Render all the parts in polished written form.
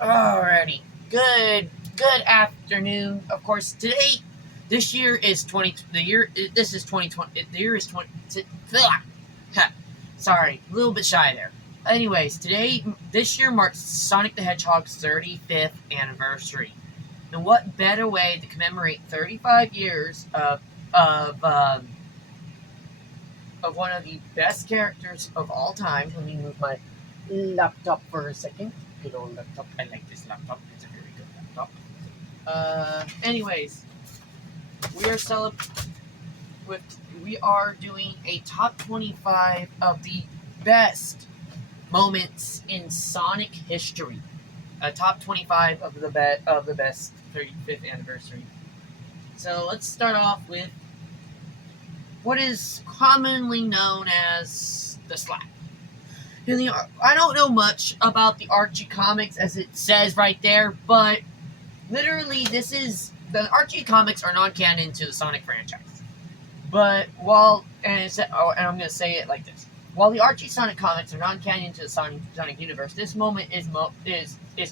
Alrighty. Good afternoon. Of course, this year is 20. This is 2020. The year is 20. Sorry, a little bit shy there. Anyways, this year marks Sonic the Hedgehog's 35th anniversary. And what better way to commemorate 35 years of one of the best characters of all time? Let me move my laptop for a second. Good old laptop. I like this laptop. It's a very good laptop. Anyways, we are we are doing a top 25 of the best moments in Sonic history. A top 25 of the best 35th anniversary. So let's start off with what is commonly known as the slap. I don't know much about the Archie comics as it says right there, but literally the Archie comics are non-canon to the Sonic franchise. But and I'm going to say it like this. While the Archie Sonic comics are non-canon to the Sonic universe, this moment is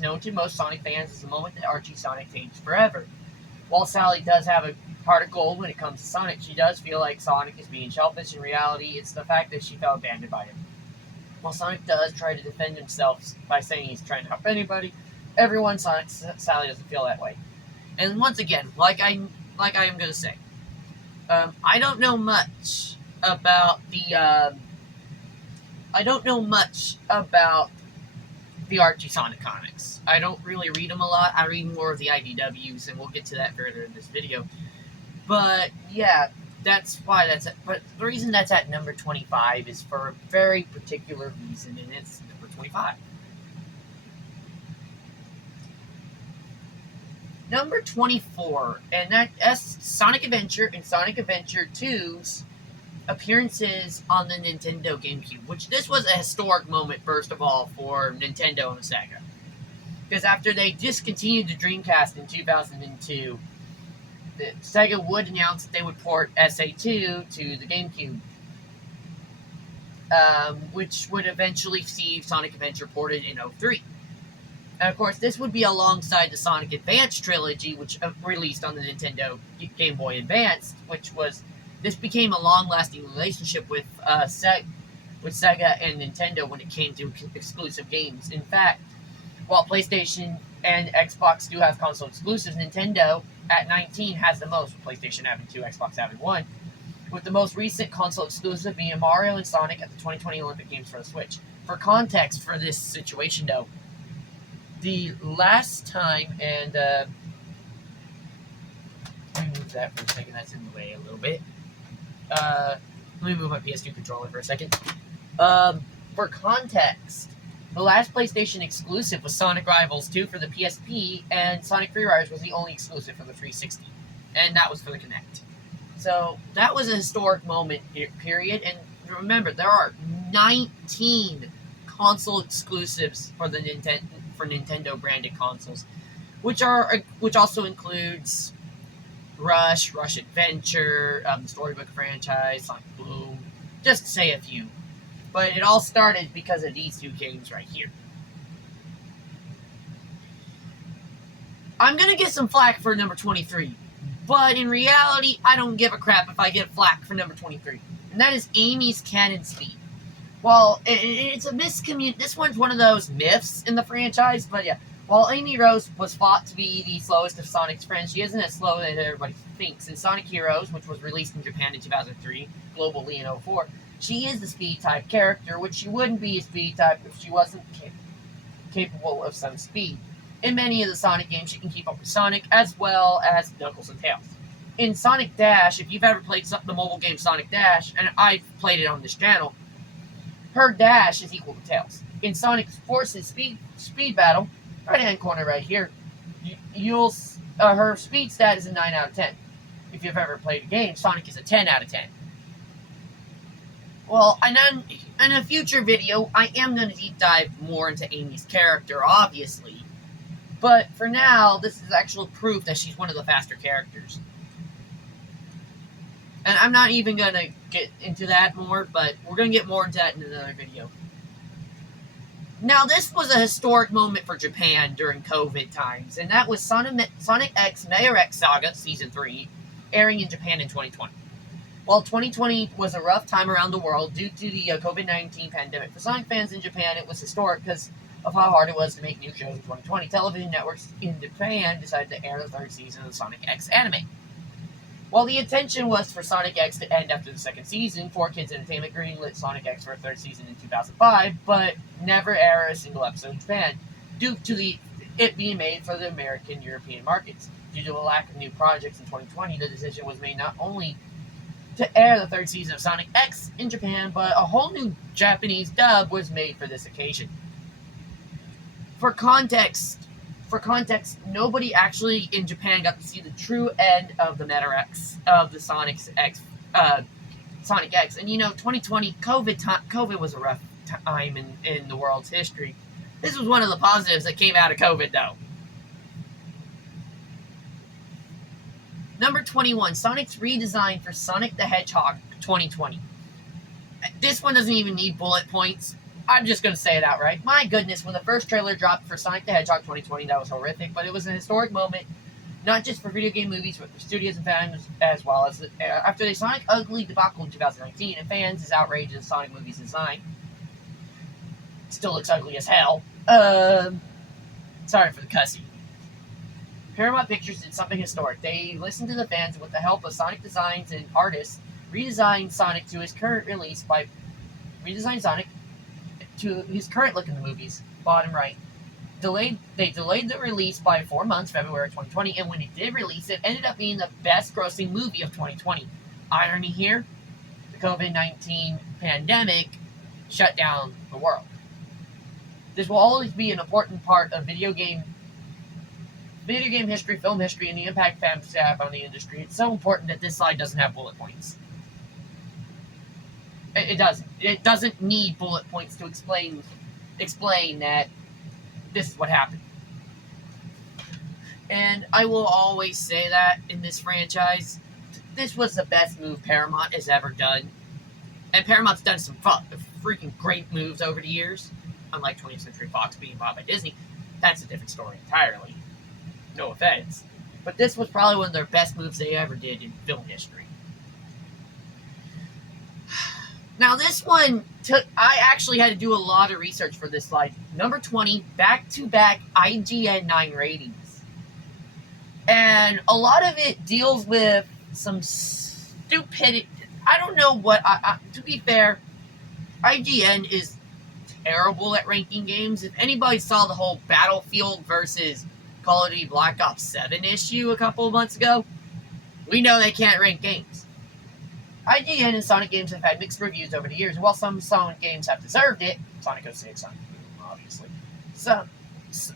known to most Sonic fans as the moment that Archie Sonic changed forever. While Sally does have a heart of gold when it comes to Sonic, she does feel like Sonic is being selfish. In reality, it's the fact that she felt abandoned by him. While Sonic does try to defend himself by saying he's trying to help anybody, Sally doesn't feel that way. And once again, like I am going to say, I don't know much about the Archie Sonic comics. I don't really read them a lot. I read more of the IDWs, and we'll get to that further in this video. But yeah, but the reason that's at number 25 is for a very particular reason, and it's number 25. Number 24, and that's Sonic Adventure and Sonic Adventure 2's appearances on the Nintendo GameCube, which this was a historic moment, first of all, for Nintendo and Sega. Because after they discontinued the Dreamcast in 2002, Sega would announce that they would port SA2 to the GameCube, which would eventually see Sonic Adventure ported in 2003. And of course, this would be alongside the Sonic Advance trilogy, which released on the Nintendo Game Boy Advance, this became a long-lasting relationship with Sega and Nintendo when it came to exclusive games. In fact, while PlayStation and Xbox do have console exclusives, Nintendo at 19 has the most, with PlayStation having 2, Xbox having 1, with the most recent console exclusive being Mario and Sonic at the 2020 Olympic Games for the Switch. For context for this situation, though, the last time, and let me move that for a second, that's in the way a little bit. Let me move my PS2 controller for a second. For context, the last PlayStation exclusive was Sonic Rivals 2 for the PSP, and Sonic FreeRiders was the only exclusive for the 360, and that was for the Kinect. So that was a historic moment, period, and remember, there are 19 console exclusives for the Nintendo branded consoles, which also includes Rush Adventure, the Storybook franchise, Sonic Boom, just to say a few. But it all started because of these two games right here. I'm gonna get some flack for number 23, but in reality, I don't give a crap if I get flack for number 23, and that is Amy's cannon speed. Well, it's a this one's one of those myths in the franchise, but yeah. While Amy Rose was thought to be the slowest of Sonic's friends, she isn't as slow as everybody thinks. In Sonic Heroes, which was released in Japan in 2003, globally in 2004, she is the speed-type character, which she wouldn't be a speed-type if she wasn't capable of some speed. In many of the Sonic games, she can keep up with Sonic, as well as Knuckles and Tails. In Sonic Dash, if you've ever played the mobile game Sonic Dash, and I've played it on this channel, her dash is equal to Tails. In Sonic Forces speed battle, right-hand corner right here, her speed stat is a 9 out of 10. If you've ever played a game, Sonic is a 10 out of 10. Well, and then in a future video, I am going to deep dive more into Amy's character, obviously. But for now, this is actual proof that she's one of the faster characters. And I'm not even going to get into that more, but we're going to get more into that in another video. Now, this was a historic moment for Japan during COVID times, and that was Sonic X Meteor X Saga Season 3 airing in Japan in 2020. While 2020 was a rough time around the world due to the COVID-19 pandemic, for Sonic fans in Japan, it was historic because of how hard it was to make new shows in 2020. Television networks in Japan decided to air the third season of the Sonic X anime. While the intention was for Sonic X to end after the second season, 4Kids Entertainment greenlit Sonic X for a third season in 2005, but never aired a single episode in Japan, due to it being made for the American European markets. Due to a lack of new projects in 2020, the decision was made not only to air the third season of Sonic X in Japan, but a whole new Japanese dub was made for this occasion. For context, nobody actually in Japan got to see the true end of the Meteor X of the Sonic X. And 2020 COVID was a rough time in the world's history. This was one of the positives that came out of COVID, though. Number 21, Sonic's redesign for Sonic the Hedgehog 2020. This one doesn't even need bullet points. I'm just going to say it outright. My goodness, when the first trailer dropped for Sonic the Hedgehog 2020, that was horrific, but it was an historic moment, not just for video game movies, but for studios and fans as well. As after the Sonic Ugly debacle in 2019, and fans is outraged at Sonic movie's design. It still looks ugly as hell. Sorry for the cussing. Paramount Pictures did something historic. They listened to the fans, and with the help of Sonic designs and artists, redesigned Sonic to his current look in the movies. Bottom right. They delayed the release by 4 months, February 2020, and when it did release, it ended up being the best-grossing movie of 2020. Irony here, the COVID-19 pandemic shut down the world. This will always be an important part of video game history, film history, and the impact fans have on the industry. It's so important that this slide doesn't have bullet points. It doesn't. It doesn't need bullet points to explain that this is what happened. And I will always say that in this franchise, this was the best move Paramount has ever done. And Paramount's done some freaking great moves over the years. Unlike 20th Century Fox being bought by Disney, that's a different story entirely. No offense. But this was probably one of their best moves they ever did in film history. Now this one, I actually had to do a lot of research for this slide. Number 20, back-to-back IGN 9 ratings. And a lot of it deals with some stupidity. I don't know what, to be fair, IGN is terrible at ranking games. If anybody saw the whole Battlefield versus Call of Duty Black Ops 7 issue a couple of months ago, we know they can't rank games. IGN and Sonic games have had mixed reviews over the years, and while some Sonic games have deserved it, Sonic 06, Sonic Boom, obviously, some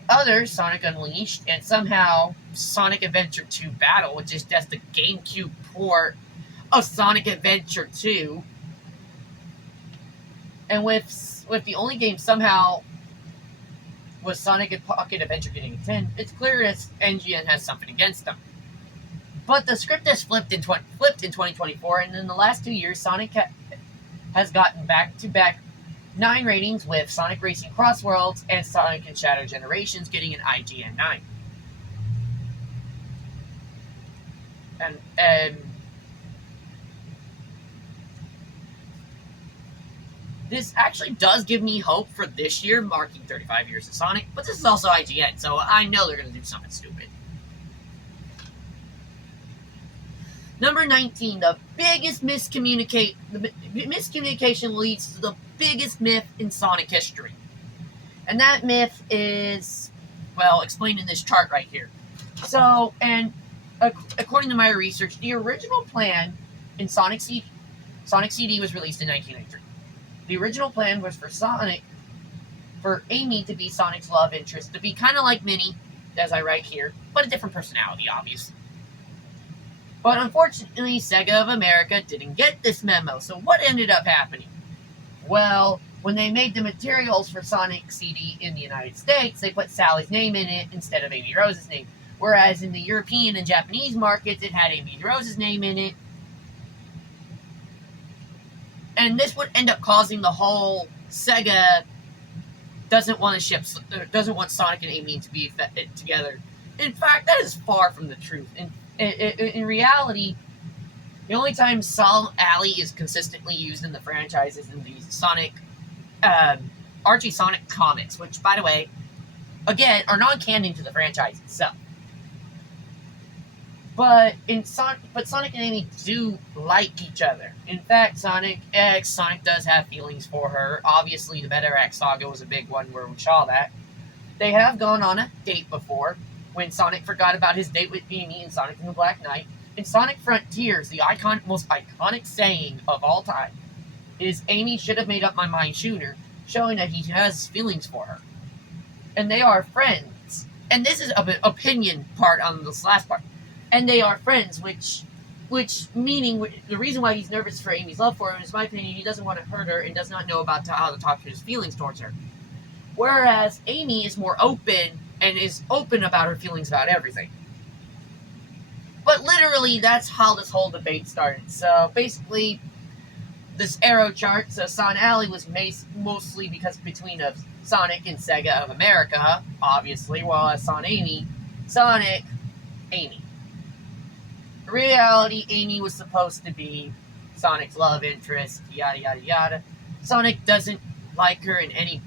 others, Sonic Unleashed, and somehow Sonic Adventure 2 Battle, which is just a GameCube port of Sonic Adventure 2, and with the only game somehow was Sonic Pocket Adventure getting a 10, it's clear that IGN has something against them. But the script has flipped in 2024, and in the last 2 years, Sonic has gotten back-to-back 9 ratings, with Sonic Racing Crossworlds and Sonic and Shadow Generations getting an IGN 9. And this actually does give me hope for this year, marking 35 years of Sonic, but this is also IGN, so I know they're going to do something stupid. Number 19, the miscommunication leads to the biggest myth in Sonic history. And that myth is, well, explained in this chart right here. So, and according to my research, the original plan in Sonic CD was released in 1993. The original plan was for Amy to be Sonic's love interest, to be kind of like Minnie, as I write here, but a different personality, obviously. But unfortunately, Sega of America didn't get this memo, so what ended up happening? Well, when they made the materials for Sonic CD in the United States, they put Sally's name in it instead of Amy Rose's name. Whereas in the European and Japanese markets, it had Amy Rose's name in it. And this would end up causing the whole Sega doesn't want Sonic and Amy to be together. In fact, that is far from the truth. In reality, the only time Sol Alley is consistently used in the franchise is in the Archie Sonic comics, which, by the way, again, are non-canon to the franchise itself. But Sonic and Amy do like each other. In fact, Sonic does have feelings for her. Obviously, the Better X Saga was a big one where we saw that. They have gone on a date before, when Sonic forgot about his date with Amy in Sonic and the Black Knight. In Sonic Frontiers, the most iconic saying of all time is, "Amy should have made up my mind sooner," showing that he has feelings for her. And they are friends. And this is an opinion part on this last part. And they are friends, which meaning the reason why he's nervous for Amy's love for him is, in my opinion, he doesn't want to hurt her and does not know about how to talk to his feelings towards her. Whereas Amy is more open and is open about her feelings about everything. But literally, that's how this whole debate started. So basically, this arrow chart, so Son Alley was mostly because between Sonic and Sega of America, obviously, while as Sonic, Amy. In reality, Amy was supposed to be Sonic's love interest, yada yada yada. Sonic doesn't like her in any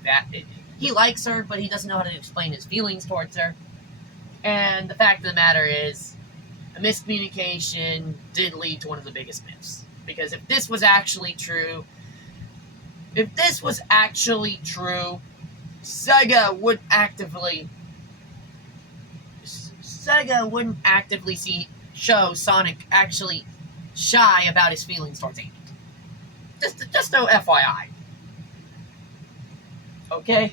he likes her, but he doesn't know how to explain his feelings towards her. And the fact of the matter is, a miscommunication did lead to one of the biggest myths. Because if this was actually true, Sega wouldn't actively show Sonic actually shy about his feelings towards Amy. Just no FYI. Okay?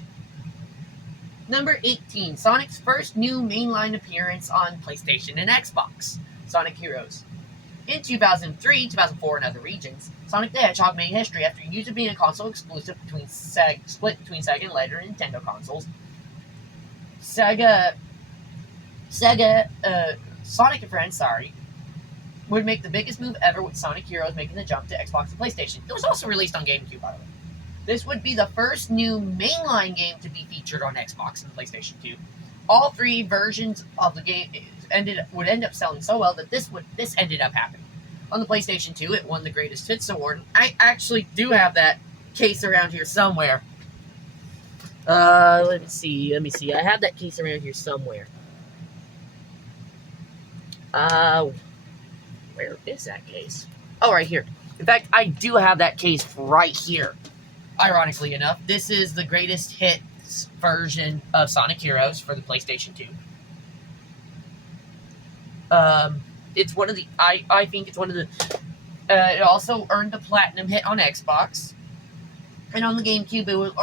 Number 18, Sonic's first new mainline appearance on PlayStation and Xbox, Sonic Heroes. In 2003, 2004, and other regions, Sonic the Hedgehog made history after usually being a console exclusive split between Sega and later Nintendo consoles. Sonic and Friends, would make the biggest move ever with Sonic Heroes making the jump to Xbox and PlayStation. It was also released on GameCube, by the way. This would be the first new mainline game to be featured on Xbox and PlayStation 2. All three versions of the game would end up selling so well that this ended up happening. On the PlayStation 2, it won the Greatest Hits Award. I actually do have that case around here somewhere. Let me see. I have that case around here somewhere. Where is that case? Oh, right here. In fact, I do have that case right here. Ironically enough, this is the Greatest Hits version of Sonic Heroes for the PlayStation 2. It's one of the, I think it's one of the, it also earned the Platinum hit on Xbox. And on the GameCube, it would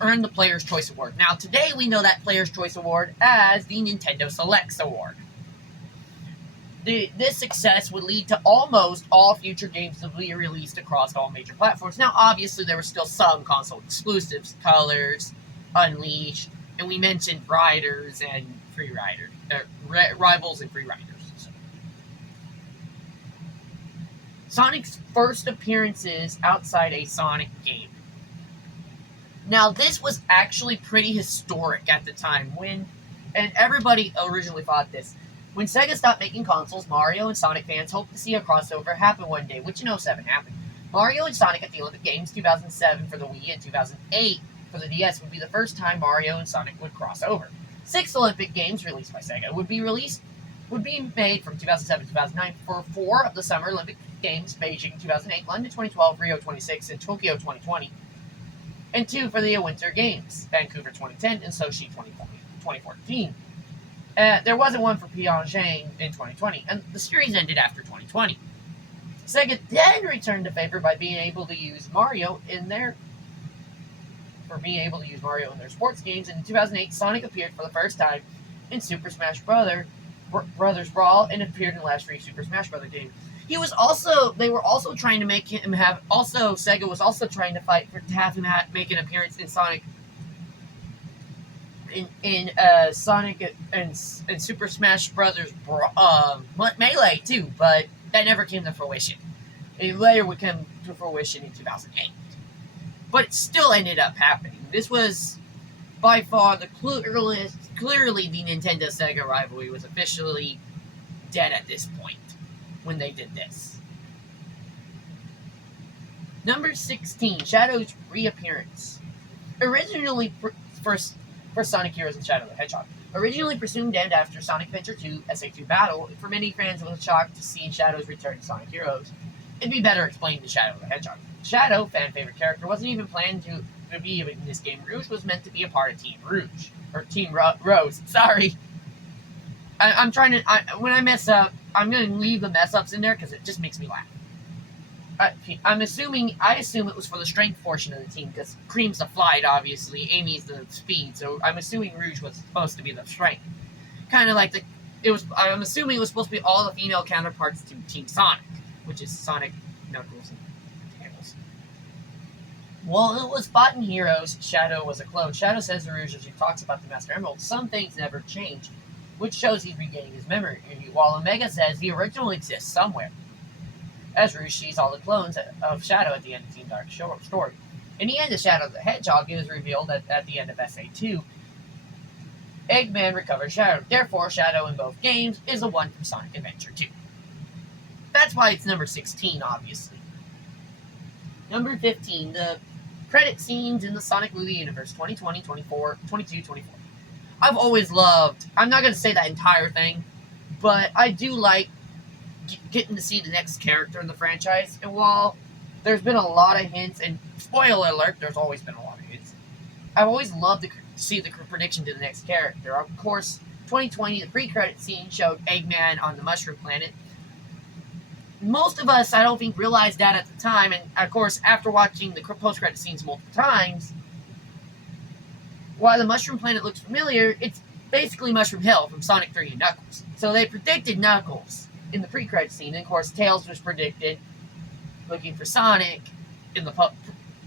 earn the Player's Choice Award. Now, today we know that Player's Choice Award as the Nintendo Selects Award. This success would lead to almost all future games to be released across all major platforms. Now, obviously, there were still some console exclusives, Colors, Unleashed, and we mentioned Riders and Free Riders, Rivals and Free Riders. So. Sonic's first appearances outside a Sonic game. Now, this was actually pretty historic at the time and everybody originally thought this. When Sega stopped making consoles, Mario and Sonic fans hoped to see a crossover happen one day, which in 2007 happened. Mario and Sonic at the Olympic Games 2007 for the Wii and 2008 for the DS would be the first time Mario and Sonic would cross over. 6 Olympic Games released by Sega would be made from 2007 to 2009 for 4 of the Summer Olympic Games, Beijing 2008, London 2012, Rio 2016, and Tokyo 2020, and 2 for the Winter Games, Vancouver 2010 and Sochi 2014. There wasn't one for Pyeongchang in 2020, and the series ended after 2020. Sega then returned to favor by being able to use Mario in their sports games. And in 2008, Sonic appeared for the first time in Super Smash Brothers Brawl and appeared in the last 3 Super Smash Brothers games. They were also trying to make him have. Sega was also trying to fight to have him make an appearance in Sonic. In Sonic and Super Smash Brothers Melee too, but that never came to fruition. It later would come to fruition in 2008, but it still ended up happening. This was by far clearly the Nintendo-Sega rivalry was officially dead at this point when they did this. Number 16, Shadow's reappearance. Originally for Sonic Heroes and Shadow the Hedgehog. Originally presumed named after Sonic Adventure 2 SA2 Battle, for many fans it was a shock to see Shadow's return to Sonic Heroes. It'd be better explained to Shadow the Hedgehog. Shadow, fan favorite character, wasn't even planned to be in this game. Rouge was meant to be a part of Team Rouge. Or Team Rose. Sorry. I'm trying to... when I mess up, I'm going to leave the mess ups in there because it just makes me laugh. I assume it was for the strength portion of the team, because Cream's the flight, obviously, Amy's the speed, so I'm assuming Rouge was supposed to be the strength. Kind of like I'm assuming it was supposed to be all the female counterparts to Team Sonic, which is Sonic, Knuckles, and Tails. While it was fought in Heroes, Shadow was a clone. Shadow says to Rouge as he talks about the Master Emerald, some things never change, which shows he's regaining his memory, while Omega says the original exists somewhere. As Rouge sees all the clones of Shadow at the end of Team Dark story. In the end of Shadow the Hedgehog, it was revealed that at the end of SA2, Eggman recovered Shadow. Therefore, Shadow in both games is the one from Sonic Adventure 2. That's why it's number 16, obviously. Number 15, the credit scenes in the Sonic movie universe, 2020, 24, 22, 24. I've always loved, I'm not going to say that entire thing, but I do like getting to see the next character in the franchise. And while there's been a lot of hints, and spoiler alert, there's always been a lot of hints, I've always loved to see the prediction to the next character. Of course, 2020, the pre-credit scene showed Eggman on the Mushroom Planet. Most of us, I don't think, realized that at the time, and of course, after watching the post-credit scenes multiple times, while the Mushroom Planet looks familiar, it's basically Mushroom Hill from Sonic 3 and Knuckles. So they predicted Knuckles in the pre-credit scene, and of course, Tails was predicted looking for Sonic in the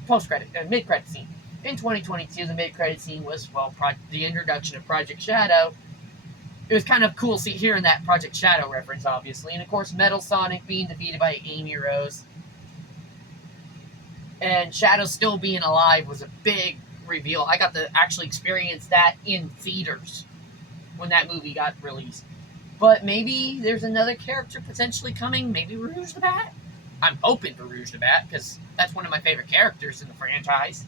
post-credit, mid-credit scene. In 2022, the mid-credit scene was, well, the introduction of Project Shadow. It was kind of cool hearing that Project Shadow reference, obviously. And, of course, Metal Sonic being defeated by Amy Rose. And Shadow still being alive was a big reveal. I got to actually experience that in theaters when that movie got released. But maybe there's another character potentially coming. Maybe Rouge the Bat? I'm hoping for Rouge the Bat, because that's one of my favorite characters in the franchise.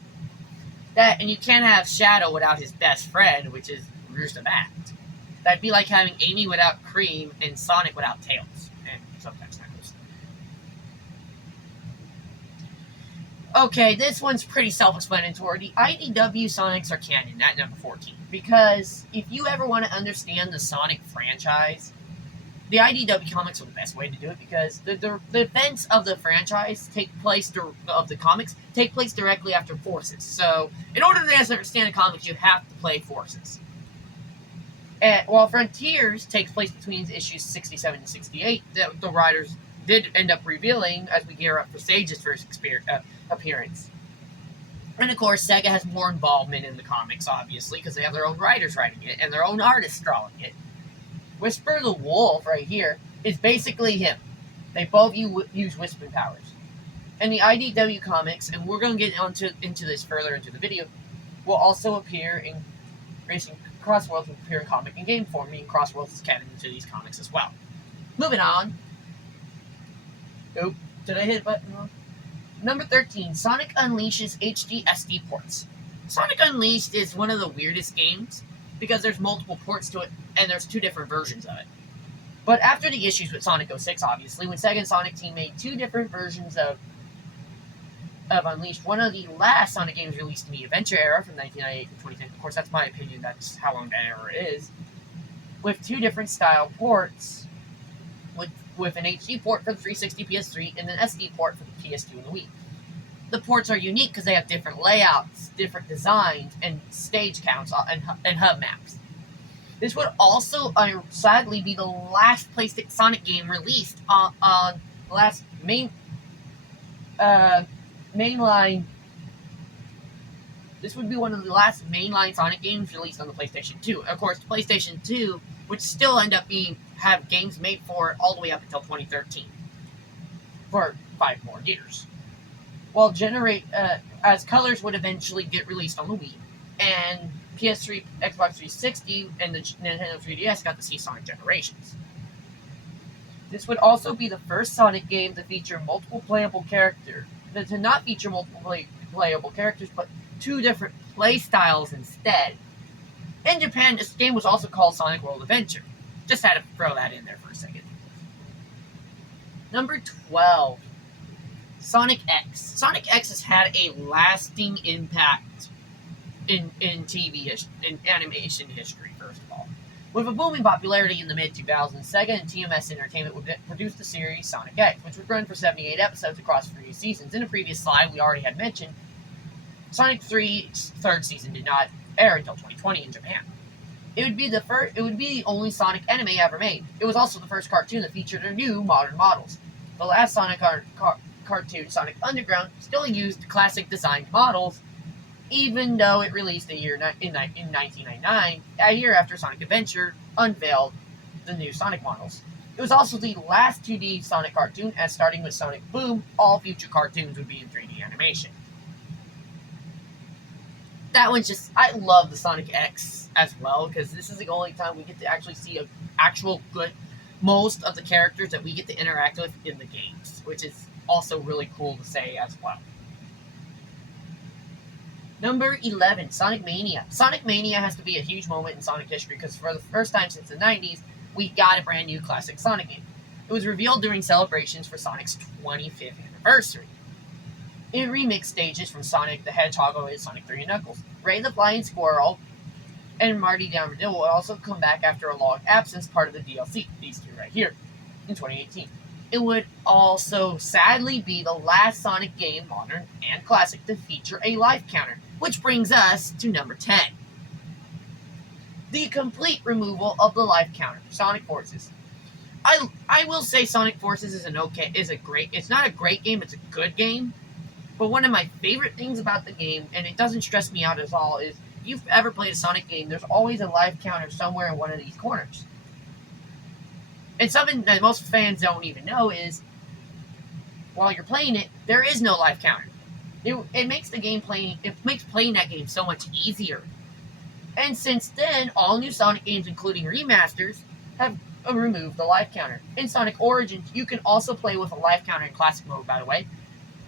And you can't have Shadow without his best friend, which is Rouge the Bat. That'd be like having Amy without Cream and Sonic without Tails. And sometimes Knuckles. Okay, this one's pretty self-explanatory. The IDW Sonics are canon at number 14. Because if you ever want to understand the Sonic franchise, the IDW comics are the best way to do it, because the events of the franchise of the comics take place directly after Forces. So, in order to understand the comics, you have to play Forces. And while Frontiers takes place between issues 67 and 68, the writers did end up revealing as we gear up for Sage's first appearance. And of course, Sega has more involvement in the comics, obviously, because they have their own writers writing it and their own artists drawing it. Whisper the Wolf, right here, is basically him. They both use whispering powers. And the IDW comics, and we're going to get into this further into the video, will also appear in Racing Crossworlds, will appear in comic and game form, meaning Crossworlds is canon into these comics as well. Moving on. Oop, did I hit a button wrong? Number 13, Sonic Unleashes HD SD ports. Sonic Unleashed is one of the weirdest games, because there's multiple ports to it, and there's two different versions of it. But after the issues with Sonic 06, obviously, when Sega and Sonic Team made two different versions of Unleashed, one of the last Sonic games released in the Adventure era from 1998 to 2010, of course, that's my opinion, that's how long that era is, with two different style ports, with an HD port for the 360 PS3 and an SD port for the PS2 and the Wii. The ports are unique because they have different layouts, different designs, and stage counts and hub maps. This would also, sadly, be the last PlayStation Sonic game released on the last mainline. This would be one of the last mainline Sonic games released on the PlayStation 2. Of course, the PlayStation 2 would still end up have games made for it all the way up until 2013, for 5 more years. While as Colors would eventually get released on the Wii, and PS3, Xbox 360, and the Nintendo 3DS got to see Sonic Generations. This would also be the first Sonic game to feature multiple playable characters. To not feature multiple playable characters, but two different play styles instead. In Japan, this game was also called Sonic World Adventure. Just had to throw that in there for a second. Number 12. Sonic X. Sonic X has had a lasting impact in in animation history, first of all. With a booming popularity in the mid-2000s, Sega and TMS Entertainment would produce the series Sonic X, which would run for 78 episodes across 3 seasons. In a previous slide, we already had mentioned Sonic 3's third season did not air until 2020 in Japan. It would be the only Sonic anime ever made. It was also the first cartoon that featured their new modern models. The last Sonic cartoon, Sonic Underground, still used classic designed models, even though it released in 1999, a year after Sonic Adventure unveiled the new Sonic models. It was also the last 2D Sonic cartoon, as starting with Sonic Boom, all future cartoons would be in 3D animation. That one's just, I love the Sonic X as well, because this is the only time we get to actually see an actual good, most of the characters that we get to interact with in the games, which is also really cool to say as well. Number 11, Sonic Mania. Sonic Mania has to be a huge moment in Sonic history, because for the first time since the 90s, we got a brand new classic Sonic game. It was revealed during celebrations for Sonic's 25th anniversary. In remix stages from Sonic the Hedgehog all the way to Sonic 3 and Knuckles. Ray the Flying Squirrel and Marty the Armadillo will also come back after a long absence, part of the DLC, these two right here, in 2018. It would also sadly be the last Sonic game, modern and classic, to feature a life counter, which brings us to number 10. The complete removal of the life counter, Sonic Forces. I will say Sonic Forces is it's not a great game, it's a good game. But one of my favorite things about the game, and it doesn't stress me out at all, is if you've ever played a Sonic game, there's always a life counter somewhere in one of these corners. And something that most fans don't even know is, while you're playing it, there is no life counter. It makes playing that game so much easier. And since then, all new Sonic games, including remasters, have removed the life counter. In Sonic Origins, you can also play with a life counter in classic mode, by the way,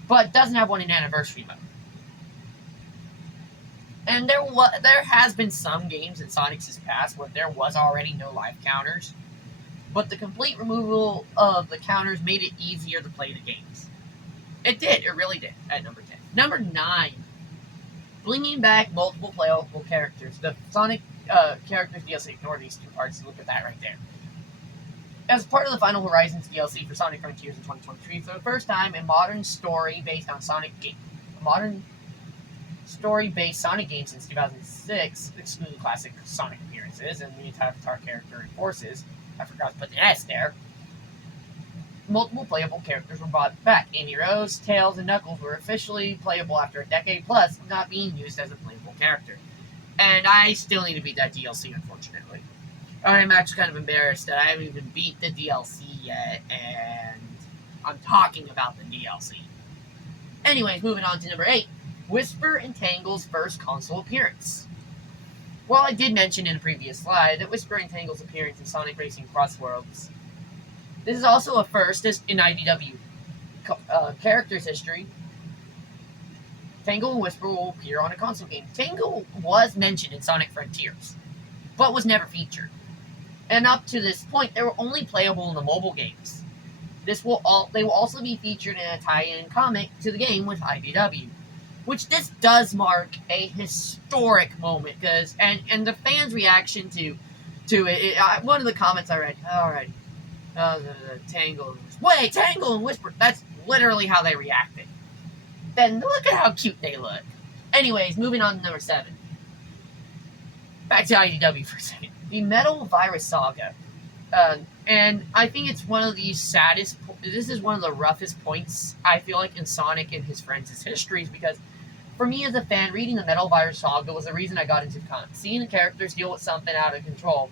but doesn't have one in anniversary mode. And there has been some games in Sonic's past where there was already no life counters, but the complete removal of the counters made it easier to play the games. It really did, at number 10. Number 9, bringing back multiple playable characters. The Sonic characters DLC, ignore these two parts, look at that right there. As part of the Final Horizons DLC for Sonic Frontiers in 2023, for the first time, a modern story-based Sonic game since 2006, excluding classic Sonic appearances and the Avatar character and forces. I forgot to put the S there. Multiple playable characters were brought back. Amy Rose, Tails, and Knuckles were officially playable after a decade plus of not being used as a playable character. And I still need to beat that DLC, unfortunately. I'm actually kind of embarrassed that I haven't even beat the DLC yet, and I'm talking about the DLC. Anyways, moving on to number 8. Whisper and Tangle's first console appearance. Well, I did mention in a previous slide that Whisper and Tangle's appearance in Sonic Racing Cross Worlds. This is also a first in IDW characters history. Tangle and Whisper will appear on a console game. Tangle was mentioned in Sonic Frontiers, but was never featured. And up to this point, they were only playable in the mobile games. They will also be featured in a tie-in comic to the game with IDW, which this does mark a historic moment, because and the fans' reaction to it. One of the comments I read, alright, Tangle and Whisper. That's literally how they reacted. Then look at how cute they look. Anyways, moving on to number 7. Back to IDW for a second. The Metal Virus Saga. And I think it's one of the saddest... This is one of the roughest points, I feel like, in Sonic and his friends' histories, because for me as a fan, reading the Metal Virus Saga was the reason I got into comics. Seeing the characters deal with something out of control,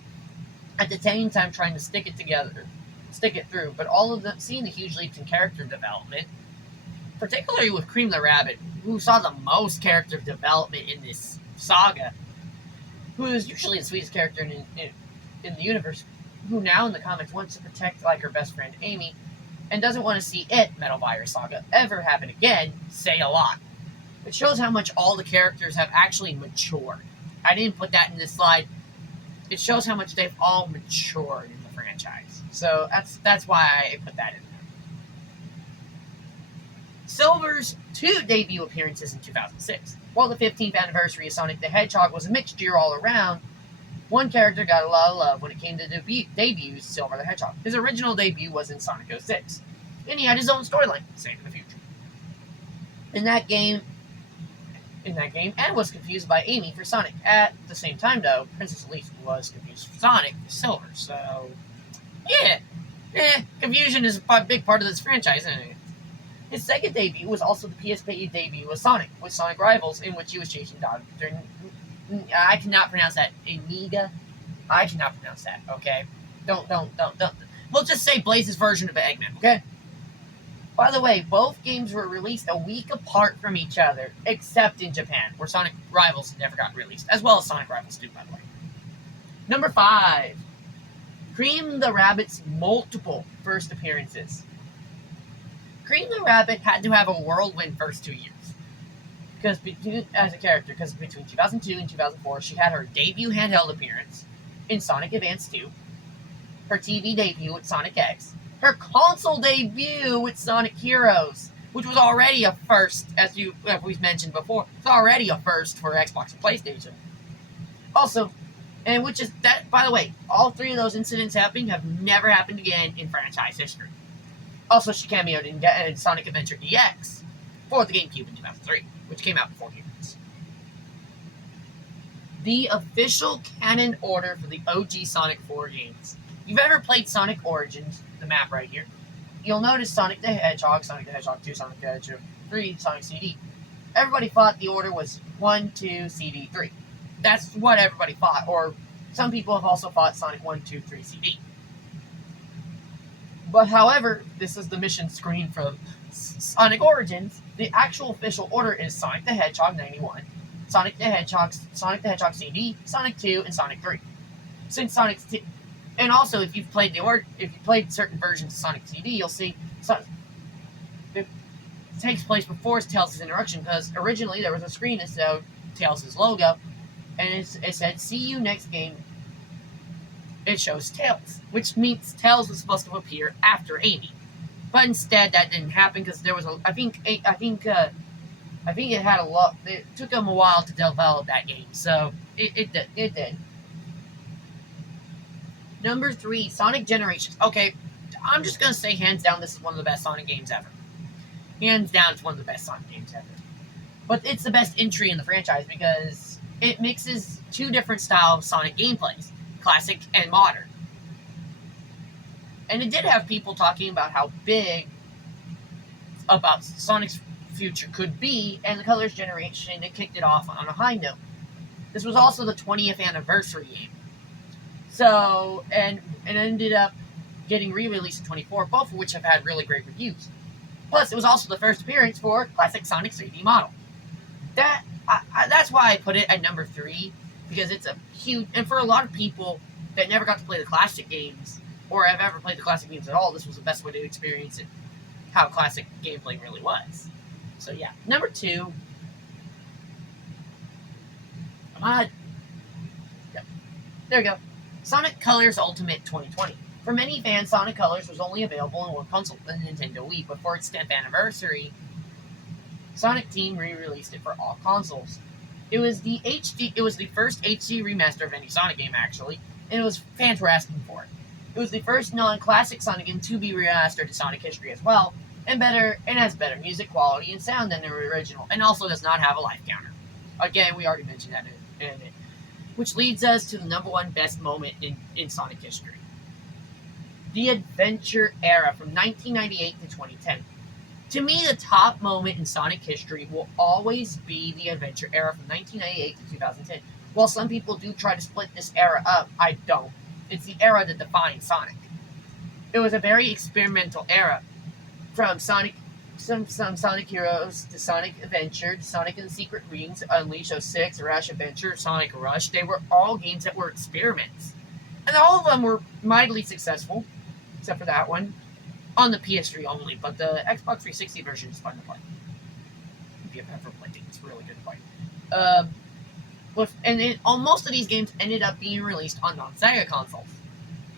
at the same time trying to stick it through, but all of them, seeing the huge leaps in character development, particularly with Cream the Rabbit, who saw the most character development in this saga, who is usually the sweetest character in the universe, who now in the comics wants to protect like her best friend Amy, and doesn't want to see Metal Virus Saga ever happen again, say a lot. It shows how much all the characters have actually matured. I didn't put that in this slide. It shows how much they've all matured in the franchise. So that's why I put that in there. Silver's 2 debut appearances in 2006. While the 15th anniversary of Sonic the Hedgehog was a mixture all around, one character got a lot of love when it came to debuts, Silver the Hedgehog. His original debut was in Sonic 06, and he had his own storyline, same in the future. In that game, Ed was confused by Amy for Sonic. At the same time, though, Princess Elise was confused for Sonic for Silver. So, yeah, confusion is a big part of this franchise, isn't it? His second debut was also the PSP debut with Sonic Rivals, in which he was chasing Dr. I cannot pronounce that. Amiga? I cannot pronounce that, okay? Don't. We'll just say Blaze's version of Eggman, okay? By the way, both games were released a week apart from each other, except in Japan, where Sonic Rivals never got released, as well as Sonic Rivals 2, by the way. Number 5. Cream the Rabbit's multiple first appearances. Cream the Rabbit had to have a whirlwind first 2 years. As a character, because between 2002 and 2004, she had her debut handheld appearance in Sonic Advance 2, her TV debut with Sonic X, her console debut with Sonic Heroes, which was already a first, as we've mentioned before. It's already a first for Xbox and PlayStation. Also, and which is that, by the way, all 3 of those incidents happening have never happened again in franchise history. Also, she cameoed in Sonic Adventure EX for the GameCube in 2003, which came out before Humans. The official canon order for the OG Sonic 4 games. If you've ever played Sonic Origins, the map right here, you'll notice Sonic the Hedgehog, Sonic the Hedgehog 2, Sonic the Hedgehog 3, Sonic CD. Everybody thought the order was 1, 2, CD, 3. That's what everybody thought, or some people have also thought Sonic 1, 2, 3, CD. But however, this is the mission screen for Sonic Origins. The actual official order is Sonic the Hedgehog 91, Sonic the Hedgehog CD, Sonic 2, and Sonic 3. Since Sonic's and also if you've played certain versions of Sonic CD, you'll see it takes place before Tails' introduction, because originally there was a screen that showed Tails' logo, and it said "See you next game." It shows Tails, which means Tails was supposed to appear after Amy, but instead that didn't happen because there was I think it had a lot. It took them a while to develop that game, so it did. Number 3, Sonic Generations. Okay, I'm just gonna say hands down, this is one of the best Sonic games ever. Hands down, it's one of the best Sonic games ever. But it's the best entry in the franchise because it mixes 2 different styles of Sonic gameplays. Classic and modern. And it did have people talking about how big about Sonic's future could be, and the Colors Generation, it kicked it off on a high note. This was also the 20th anniversary game. So, and it ended up getting re-released in 24, both of which have had really great reviews. Plus, it was also the first appearance for Classic Sonic 3D model. That's why I put it at number 3, because it's a huge, and for a lot of people that never got to play the classic games, or have ever played the classic games at all, this was the best way to experience it, how classic gameplay really was. So yeah, number 2. Come on. Yep. There we go. Sonic Colors Ultimate 2020. For many fans, Sonic Colors was only available on one console, the Nintendo Wii, but for its 10th anniversary, Sonic Team re-released it for all consoles. It was the first HD remaster of any Sonic game, actually, and fans were asking for it. It was the first non-classic Sonic game to be remastered in Sonic history as well, and has better music quality and sound than the original, and also does not have a life counter. Again, we already mentioned that in it. Which leads us to the number 1 best moment in Sonic history. The Adventure Era from 1998 to 2010. To me, the top moment in Sonic history will always be the Adventure Era from 1998 to 2010. While some people do try to split this era up, I don't. It's the era that defines Sonic. It was a very experimental era from Sonic some Sonic Heroes, the Sonic Adventure, Sonic and the Secret Rings, Unleash 06, Rush Adventure, Sonic Rush. They were all games that were experiments. And all of them were mightily successful, except for that one, on the PS3 only. But the Xbox 360 version is fun to play. If you've ever played it, it's really good to play. Most of these games ended up being released on non-Sega consoles,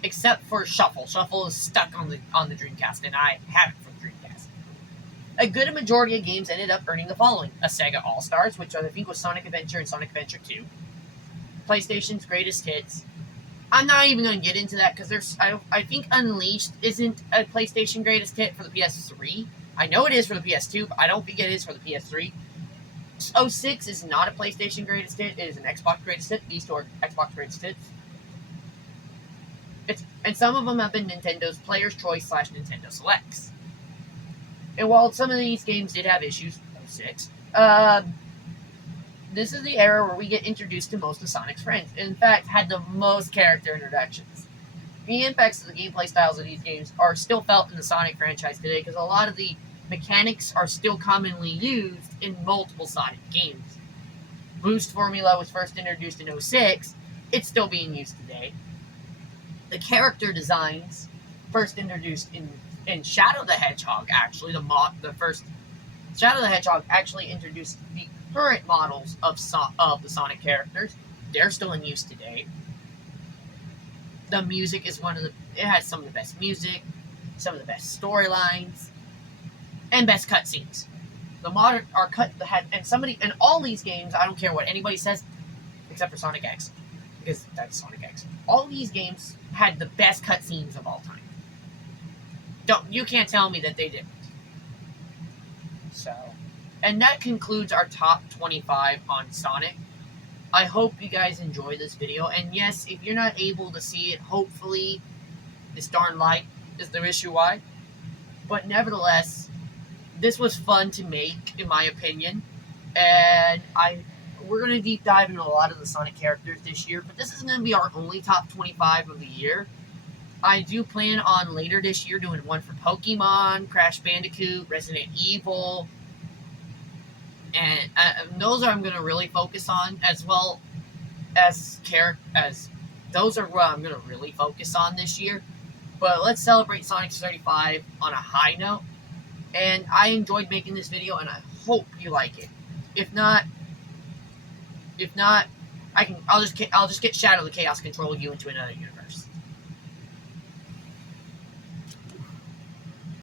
except for Shuffle. Shuffle is stuck on the Dreamcast, and I have it for the Dreamcast. A good majority of games ended up earning the following: a Sega All-Stars, which I think was Sonic Adventure and Sonic Adventure 2, PlayStation's Greatest Hits. I'm not even going to get into that because I think Unleashed isn't a PlayStation Greatest Hit for the PS3. I know it is for the PS2, but I don't think it is for the PS3. 06 is not a PlayStation Greatest Hit. It is an Xbox Greatest Hit. These two are Xbox Greatest Hits. And some of them have been Nintendo's Player's Choice / Nintendo Selects. And while some of these games did have issues, 06, this is the era where we get introduced to most of Sonic's friends. In fact, had the most character introductions. The impacts of the gameplay styles of these games are still felt in the Sonic franchise today because a lot of the mechanics are still commonly used in multiple Sonic games. Boost formula was first introduced in 06. It's still being used today. The character designs first introduced in Shadow the Hedgehog, actually. The first Shadow the Hedgehog actually introduced the current models of the Sonic characters. They're still in use today. The music is it has some of the best music, some of the best storylines, and best cutscenes. The modern are cut and all these games, I don't care what anybody says, except for Sonic X, because that's Sonic X. All these games had the best cutscenes of all time. You can't tell me that they didn't. So, and that concludes our top 25 on Sonic. I hope you guys enjoy this video, and yes, if you're not able to see it, hopefully this darn light is the issue why. But nevertheless, this was fun to make, in my opinion, and we're going to deep dive into a lot of the Sonic characters this year, but this isn't going to be our only top 25 of the year. I do plan on later this year doing one for Pokemon, Crash Bandicoot, Resident Evil, and those I'm going to really focus on, as well as those are what I'm going to really focus on this year. But let's celebrate Sonic's 35 on a high note. And I enjoyed making this video, and I hope you like it. If not, I'll just get Shadow the Chaos control you into another universe.